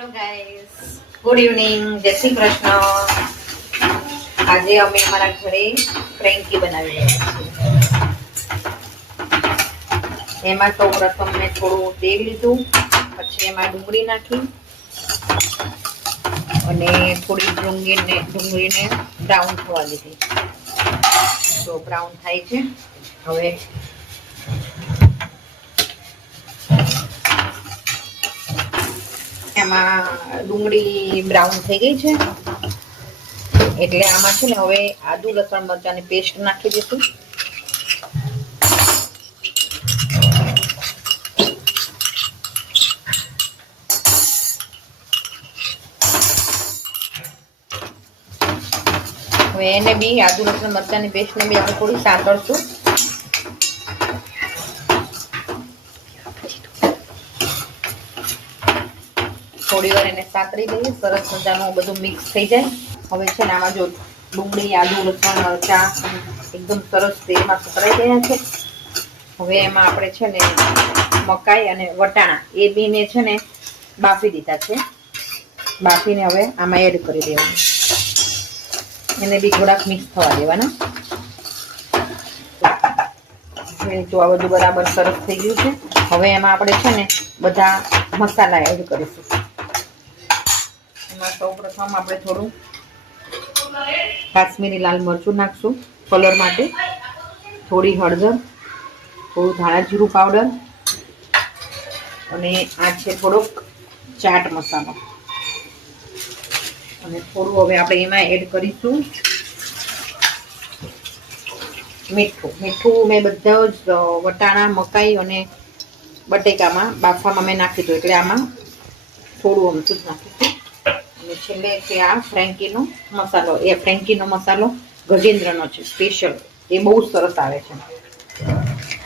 Hello guys, good evening, જય શ્રી કૃષ્ણ. આજે અમે અમારા ઘરે ફ્રેન્કી બનાવી રહ્યા છીએ. એમાં સૌ પ્રથમ મેં થોડું તેલ લીધું, પછી એમાં ડુંગળી નાખી અને થોડી ડુંગળીને બ્રાઉન થવા દીધી. તો બ્રાઉન થાય છે. હવે એમાં ડુંગળી બ્રાઉન થઈ ગઈ છે એટલે આમાં છે ને હવે આદુ લસણ મરચાંની પેસ્ટ નાખી દઈશું. હવે એને બી આદુ લસણ મરચાંની પેસ્ટને બી આપણે થોડી સાંતળશું. થોડી વાર એને સાતરી દઈએ, સરસ મજાનું બધું મિક્સ થઈ જાય. હવે છે ને આમાં જો ડુંગળી આદુ લસણ મરચાં એકદમ સરસ તેલમાં સતરાઈ ગયા છે. હવે એમાં આપણે છે ને મકાઈ અને વટાણા એ બીને છે ને બાફી દીધા છે. બાફીને હવે આમાં એડ કરી દેવાનું. એને બી થોડાક મિક્સ થવા દેવાના. તો આ બધું બરાબર સરસ થઈ ગયું છે. હવે એમાં આપણે છે ને બધા મસાલા એડ કરીશું. એમાં સૌ પ્રથમ આપણે થોડું કાશ્મીરી લાલ મરચું નાખશું કલર માટે, થોડી હળદર, થોડું ધાણા જીરું પાવડર અને આ છે થોડોક ચાટ મસાલો. અને થોડું હવે આપણે એમાં એડ કરીશું મીઠું મેં બધા જ વટાણા મકાઈ અને બટેકામાં બાફામાં મેં નાખી દીધું એટલે આમાં થોડું અમથું જ નાખીશું. અને છેલ્લે છે આ ફ્રેન્કીનો મસાલો ગજેન્દ્રનો છે સ્પેશિયલ. એ બહુ જ સરસ આવે છે.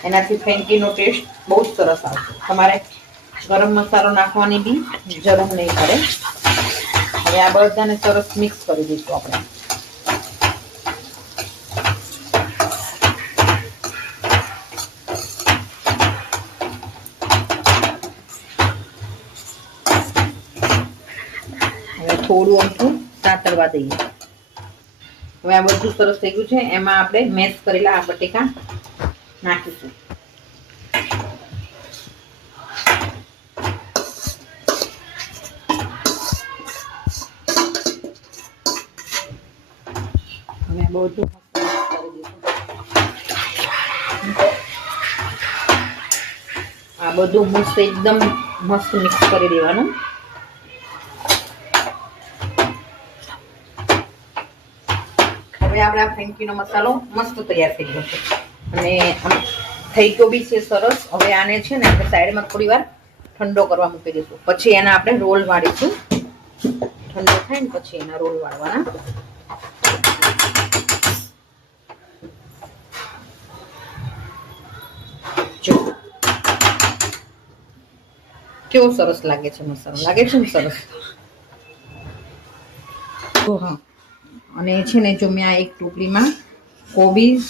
એનાથી ફ્રેન્કીનો ટેસ્ટ બહુ જ સરસ આવશે. તમારે ગરમ મસાલો નાખવાની બી જરૂર નહીં પડે. હવે આ બધાને સરસ મિક્સ કરી દઈશું આપણે. હવે થોડું અમથું સાતળવા દઈએ. હવે આ બધું સરસ થઈ ગયું છે. એમાં આપણે મેશ કરેલા આ બટેકા નાખીશું. હવે બધું આ બધું મસ્ત એકદમ મસ્ત મિક્સ કરી દેવાનું. હવે આપણે ફ્રેન્કીનો મસાલો મસ્ત તૈયાર થઈ ગયો છે અને થઈ ગયો બી છે સરસ. હવે આને છે ને આપણે સાઈડમાં થોડી વાર ઠંડો કરવા મૂકી દઈશું. પછી એના આપણે રોલ વાળીશું. ઠંડો થાય ને પછી એના રોલ વાળવાના. જો કેવો સરસ લાગે છે મસાલો. લાગે છે ને સરસ? હા. અને છે ને જો મેં આ એક ટોપલીમાં કોબીજ,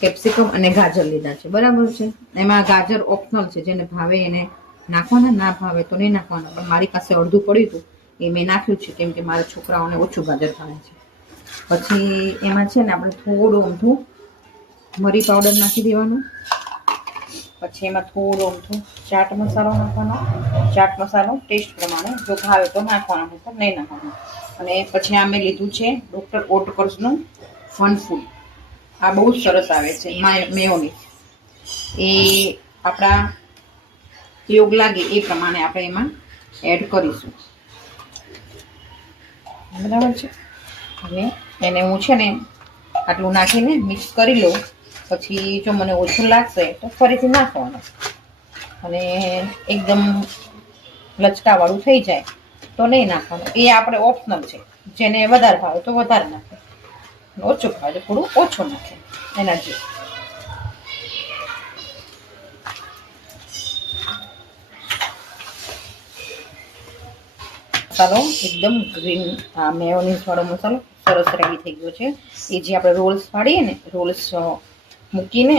કેપ્સિકમ અને ગાજર લીધા છે. બરાબર છે. એમાં ગાજર ઓપ્શનલ છે, જેને ભાવે એને નાખવાના, ના ભાવે તો નહીં નાખવાના. પણ મારી પાસે અડધું પડ્યું હતું એ મેં નાખ્યું છે કેમ કે મારા છોકરાઓને ઓછું ગાજર ભાવે છે. પછી એમાં છે ને આપણે થોડું અમથું મરી પાવડર નાખી દેવાનું. પછી એમાં થોડું અમથું ચાટ મસાલો નાખવાનો. ચાટ મસાલો ટેસ્ટ પ્રમાણે, જો ભાવે તો નાખવાનો, નહીં તો નહીં નાખવાનો. અને પછી આ મેં લીધું છે ડૉક્ટર ઓટકર્સનું ફન ફૂડ. આ બહુ જ સરસ આવે છે મેયોનીઝ. એ આપણા યોગ લાગે એ પ્રમાણે આપણે એમાં એડ કરીશું. બરાબર છે. હવે એને હું છે ને આટલું નાખીને મિક્સ કરી લઉં. પછી જો મને ઓછું લાગશે તો ફરીથી નાખવાનું. અને એકદમ લચકાવાળું થઈ જાય તો નહીં નાખવાનું. એ આપણે ઓપ્શનલ છે. જેને વધારે ભાવે તો વધારે નાખે, ઓછું ભાવે તો થોડું ઓછું નાખે. એના જે મસાલો એકદમ ગ્રીન મેયોનીઝ વાળો મસાલો સરસ રેડી થઈ ગયો છે. એ જે આપણે રોલ્સ પાડીએ ને, રોલ્સ મૂકીને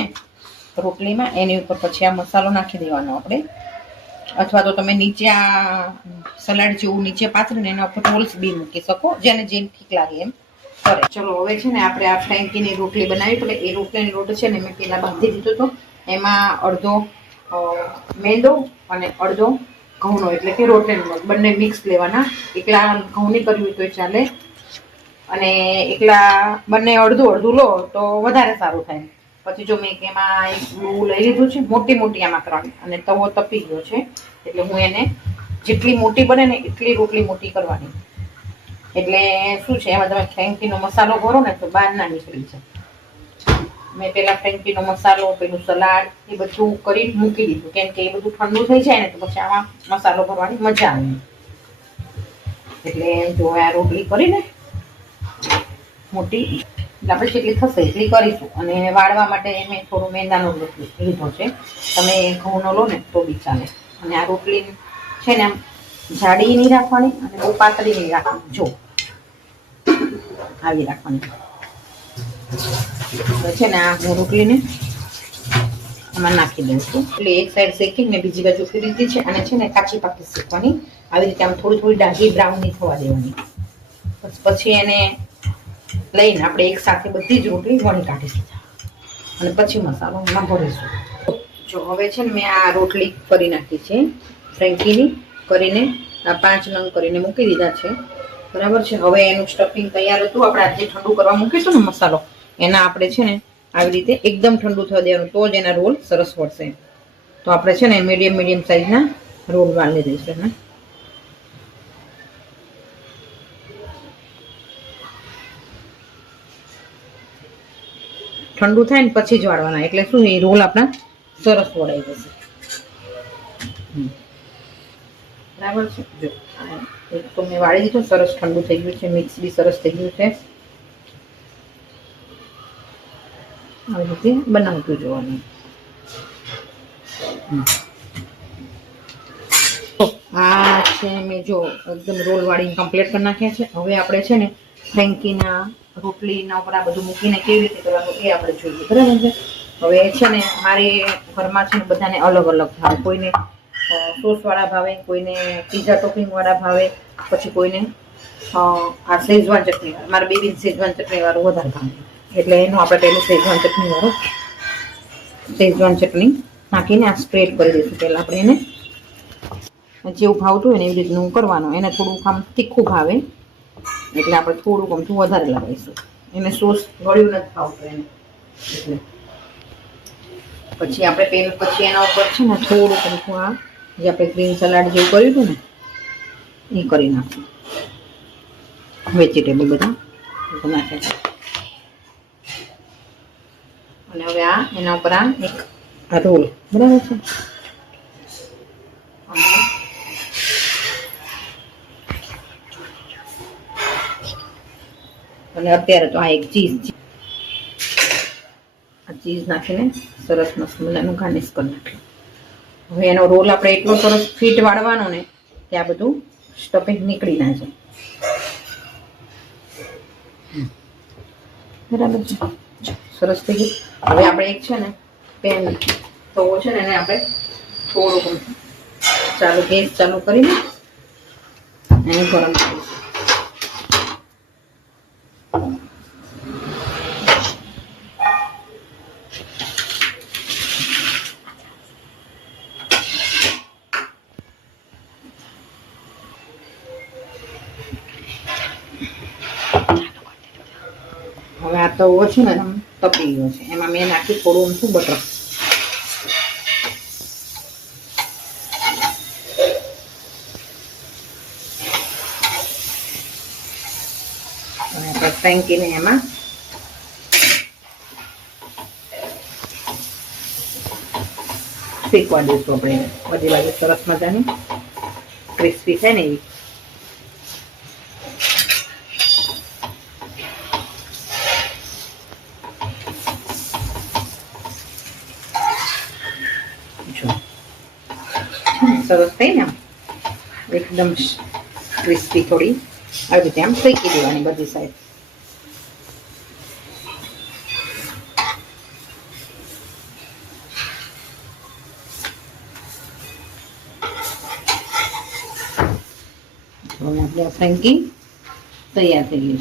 રોટલીમાં એની ઉપર પછી આ મસાલો નાખી દેવાનો આપણે. અથવા તો તમે નીચે આ સલાડ જેવું નીચે પાથરીને એના ઉપર રોલ્સ બી મૂકી શકો, જેને જેમ ઠીક લાગે એમ કરે. ચલો હવે છે ને આપણે આ ફ્રેન્કીની રોટલી બનાવી પડે. એ રોટલીની લોટ છે ને મેં પેલા બાંધી દીધો હતો. એમાં અડધો મેંદો અને અડધો ઘઉંનો એટલે કે રોટલીનો લોટ બંને મિક્સ લેવાના. એકલા ઘઉંની કરવી હોય તો ચાલે, અને એકલા બંને અડધું અડધું લો તો વધારે સારું થાય. પછી જો મેં એમાં એક લઈ લીધું છે, મોટી મોટી આમાં 3, અને તવો તપી ગયો છે એટલે હું એને જેટલી મોટી બને ને એટલી રોટલી મોટી કરવાની. એટલે શું છે, એમાં તમે ફ્રેન્કીનો મસાલો ભરો ને તો બહાર ના નીકળી જાય. મેં પેલા ફ્રેન્કીનો મસાલો, પેલું સલાડ એ બધું કરી મૂકી દીધું, કેમ કે એ બધું ઠંડુ થઈ જાય ને તો પછી આમાં મસાલો ભરવાની મજા આવે. એટલે જો આ રોટલી કરીને મોટી આપણે જેટલી થશે એટલી કરીશું. અને વાળવા માટે મેં થોડું મેંદાનો લોટ લીધો છે. તમે ઘઉંનો લો ને તો બી ચાલે. અને આ રોટલી છે ને આમ જાડી નહીં રાખવાની અને બહુ પાતળી નહીં રાખવાની. જો આવી રાખવાની છે ને. આ હું રોટલીને આમાં નાખી દઉં છું. એટલે એક સાઈડ શેકીને બીજી બાજુ ફેરવી દીધી છે. અને છે ને કાચી પાકી શેકવાની. આવી રીતે આમ થોડી થોડી ડાઘી બ્રાઉન નહીં થવા દેવાની. પછી એને લઈને આપણે એક સાથે બધી જ રોટલી વણી કાઢીશું અને પછી મસાલો એમાં ભરીશું. જો હવે છે ને મેં આ રોટલી કરી નાખી છે ફ્રેન્કીની, કરીને આ 5 નંગ કરીને મૂકી દીધા છે. બરાબર છે. હવે એનું સ્ટફિંગ તૈયાર હતું. આપણે આજે ઠંડુ કરવા મૂકીશું ને મસાલો, એના આપણે છે ને આવી રીતે એકદમ ઠંડુ થવા દેવાનું, તો જ એના રોલ સરસ વળશે. તો આપણે છે ને મીડિયમ સાઈઝના રોલ વાળી દઈશું. ને ઠંડુ થાય ને પછી જ વાળવાના, એટલે શું એ રોલ આપણા સરસ વળાઈ જશે. બરાબર છે. જો એક તો મેં વાળી દીધું, સરસ ઠંડુ થઈ ગયું છે, મિક્સ બી સરસ થઈ ગયું છે. આવી રીતે બનાવતું જોવાનું. આ છે મેં જો એકદમ રોલ વાળીને કમ્પ્લીટ કરી નાખ્યા છે. હવે આપણે છે ને ફ્રેન્કીના રોટલીના ઉપર આ બધું મૂકીને કેવી રીતે કરવાનું એ આપણે જોઈએ. બરાબર છે. હવે છે ને મારી ઘરમાં છે ને બધાને અલગ અલગ ભાવે. કોઈને સોસવાળા ભાવે, કોઈને પીઝા ટોપિંગવાળા ભાવે, પછી કોઈને આ શેઝવાન ચટણી, મારા બેબીને શેઝવાન ચટણીવાળું વધારે ભાવે. એટલે એનું આપણે પહેલું શેઝવાન ચટણી નાખીને આ સ્પ્રેડ કરી દઈશું. પહેલાં આપણે એને જેવું ભાવતું હોય ને એવી રીતનું કરવાનું. એને થોડુંક આમ તીખું ભાવે એટલે આપણે થોડુંક અમથું વધારે લગાવીશું. એને સોસ ગળ્યું નથી ભાવતું એને, એટલે પછી આપણે પછી એના ઉપર છે ને થોડુંક અમથું આ જે આપણે ગ્રીન સલાડ જેવું કર્યું હતું ને એ કરી નાખીશું. વેજીટેબલ બધા નાખે છે. અને હવે આ એના ઉપર આ એક રોલ, બરાબર છે. અને અત્યારે તો આ એક ચીઝ નાખીને સરસ મસ્ત મજાનું ગાર્નિશ કરી નાખ્યું. હવે એનો રોલ આપણે એટલો સરસ ફીટ વાળવાનો ને કે આ બધું સ્ટફિંગ નીકળી ના જાય. બરાબર છે. સરસ થઈ ગયું. હવે આપણે એક છે ને પેન તવો છે ને એને આપણે થોડુંક ગેસ ચાલુ કરીને એને ગરમ કરીશું. હવે આ તવો છે ને તપી ગયો છે. એમાં મેં નાખ્યું થોડું ઊંચું બટર. અને આપણે ફ્રેન્કીને એમાં શેકવા દઈશું. આપણે બધી બાજુ સરસ મજાની ક્રિસ્પી થાય ને એવી. સરસ થઈ ને એકદમ ક્રિસ્પી, થોડી આવી રીતે આમ શેકી દેવાની બધી સાઈડ. હવે આપણે ફ્રેન્કી તૈયાર થઈ ગઈ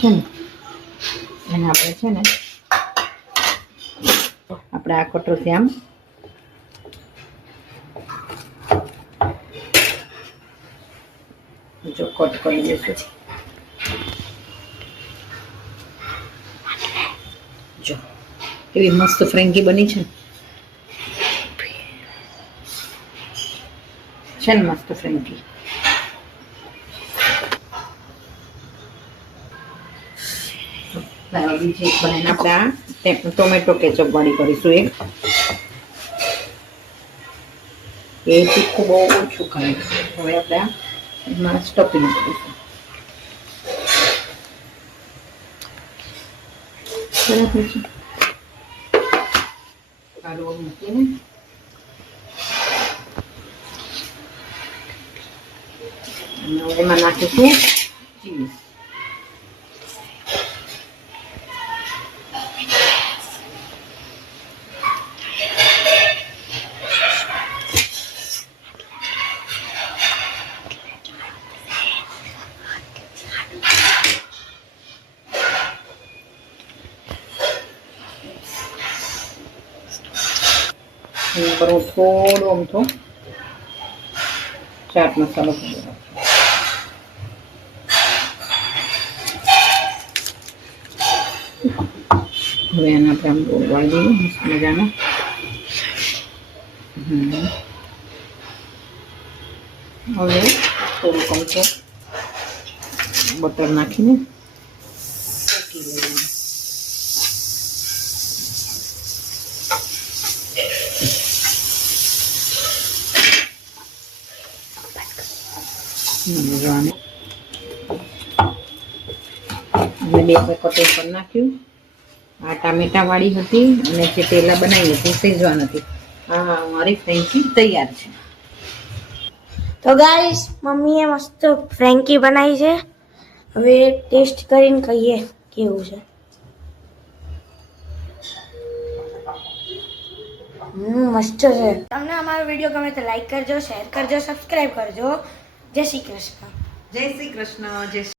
છે ને એને આપણે છે ને આપણે આ કટોરથી આમ જો કટ કરી દઈશું. જો એવી મસ્ત ફ્રેન્કી બની છે ને મસ્ત ફ્રેન્કી. બીજી એક બનાવીને આપણે આ ટોમેટો કેચઅપ વાળી કરીશું. એ તીખું બહુ ઓછું ખાય. હવે આપણે આ એમાં સ્ટફિંગ કરીશું. બરાબર છે. આ રોલ મૂકીને એમાં નાખીશું ચીઝ. એના પર હું થોડો અમથો ચાટ મસાલો પાડ્યો. હવે એને આપણે આમ રોલ વાળી દઈએ મસ્ત મજાના. હવે થોડુંક અમથો બટર નાખીને શેકી લઈએ. અને બે કટોર પર નાખ્યું. આ ટામેટા વાળી હતી અને જે પહેલા બનાવી હતી સેજવાન હતી. હા મારી ફ્રેન્કી તૈયાર છે. તો ગાઈસ મમ્મીએ મસ્ત ફ્રેન્કી બનાવી છે. હવે ટેસ્ટ કરીને કહીએ કેવું છે. મસ્ત છે. તમને અમારો વિડીયો ગમે તો લાઈક કરજો, શેર કરજો, સબસ્ક્રાઇબ કરજો. જય શ્રી કૃષ્ણ. જય શ્રી કૃષ્ણ. જય